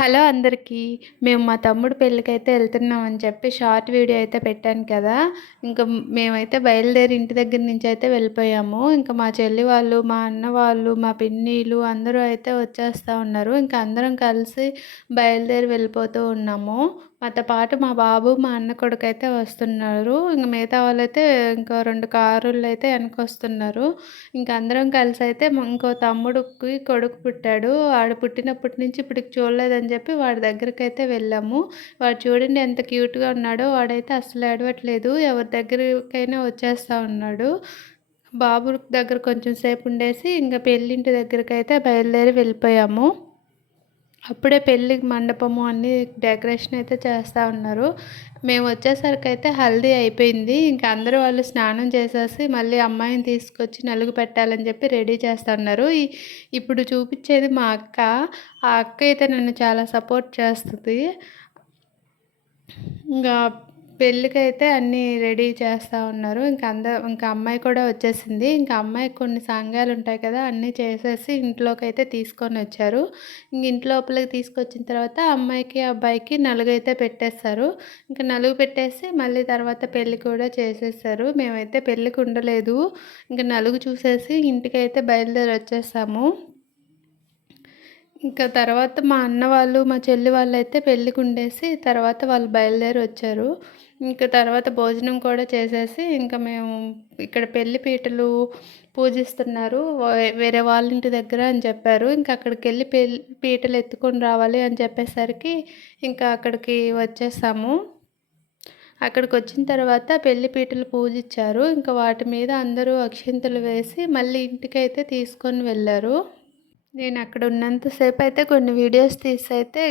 Hello అందరికీ మేము మా తమ్ముడు పెళ్ళికైతే వెళ్తున్నామని చెప్పి షార్ట్ వీడియో అయితే పెట్టాను కదా. ఇంకా మేమైతే బయలుదేరి ఇంటి దగ్గర నుంచి అయితే వెళ్ళిపోయాము. ఇంకా మా చెల్లి వాళ్ళు మా అన్న వాళ్ళు మా పిన్నిలు అందరూ అయితే వచ్చేస్తూ ఉన్నారు. ఇంకా అందరం కలిసి బయలుదేరి వెళ్ళిపోతూ ఉన్నాము. మాతో పాటు మా బాబు మా అన్న కొడుకు అయితే వస్తున్నారు. ఇంకా మిగతా వాళ్ళైతే ఇంకో రెండు కారులు అయితే వెనక వస్తున్నారు ఇంకా అందరం కలిసి అయితే ఇంకో తమ్ముడికి కొడుకు పుట్టాడు. ఆడు పుట్టినప్పటి నుంచి ఇప్పటికి చూడలేదని అని చెప్పి వాడి దగ్గరికి అయితే వెళ్ళాము. వాడు చూడండి ఎంత క్యూట్గా ఉన్నాడో వాడైతే అసలు ఏడవట్లేదు. ఎవరి దగ్గరికైనా వచ్చేస్తూ ఉన్నాడు. బాబు దగ్గర కొంచెం సేపు ఉండేసి ఇంకా పెళ్ళింటి దగ్గరికి అయితే బయలుదేరి వెళ్ళిపోయాము. అప్పుడే పెళ్ళి మండపము అన్నీ డెకరేషన్ అయితే చేస్తూ ఉన్నారు. మేము వచ్చేసరికి అయితే హల్దీ అయిపోయింది. ఇంకా అందరూ వాళ్ళు స్నానం చేసేసి మళ్ళీ అమ్మాయిని తీసుకొచ్చి నలుగు పెట్టాలని చెప్పి రెడీ చేస్తున్నారు ఇప్పుడు చూపించేది మా అక్క. ఆ అక్క అయితే నన్ను చాలా సపోర్ట్ చేస్తుంది. ఇంకా పెళ్ళికైతే అన్నీ రెడీ చేస్తూ ఉన్నారు. ఇంకా అంద ఇంకా అమ్మాయి కూడా వచ్చేసింది. ఇంకా అమ్మాయి కొన్ని సంఘాలు ఉంటాయి కదా అన్నీ చేసేసి ఇంట్లోకి అయితే తీసుకొని వచ్చారు. ఇంక ఇంట్లోపలికి తీసుకొచ్చిన తర్వాత అమ్మాయికి అబ్బాయికి నలుగు అయితే పెట్టేస్తారు. ఇంకా నలుగు పెట్టేసి మళ్ళీ తర్వాత పెళ్ళి కూడా చేసేస్తారు. మేమైతే పెళ్ళికి ఉండలేదు. ఇంకా నలుగు చూసేసి ఇంటికి అయితే బయలుదేరి వచ్చేసాము ఇంకా తర్వాత మా అన్న వాళ్ళు మా చెల్లి వాళ్ళు అయితే పెళ్ళికి ఉండేసి తర్వాత వాళ్ళు బయలుదేరి వచ్చారు. ఇంకా తర్వాత భోజనం కూడా చేసేసి ఇంకా మేము ఇక్కడ పెళ్ళి పీటలు పూజిస్తున్నారు. వేరే వాళ్ళ ఇంటి దగ్గర అని చెప్పారు. ఇంకా అక్కడికి వెళ్ళి పెళ్ళి పీటలు ఎత్తుకొని రావాలి అని చెప్పేసరికి ఇంకా అక్కడికి వచ్చేసాము. అక్కడికి వచ్చిన తర్వాత పెళ్ళి పీటలు పూజించారు ఇంకా వాటి మీద అందరూ అక్షింతలు వేసి మళ్ళీ ఇంటికి అయితే తీసుకొని వెళ్ళారు. నేను అక్కడ ఉన్నంతసేపు అయితే కొన్ని వీడియోస్ తీసి అయితే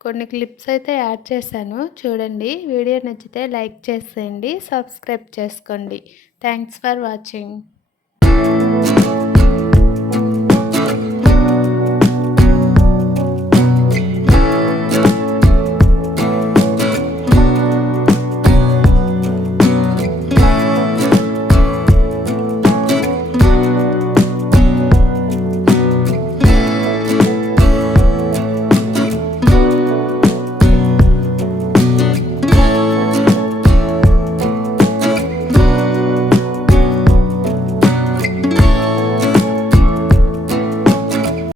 కొన్ని క్లిప్స్ అయితే యాడ్ చేశాను. చూడండి. వీడియో నచ్చితే లైక్ చేసేయండి. సబ్స్క్రైబ్ చేసుకోండి. Thanks for watching.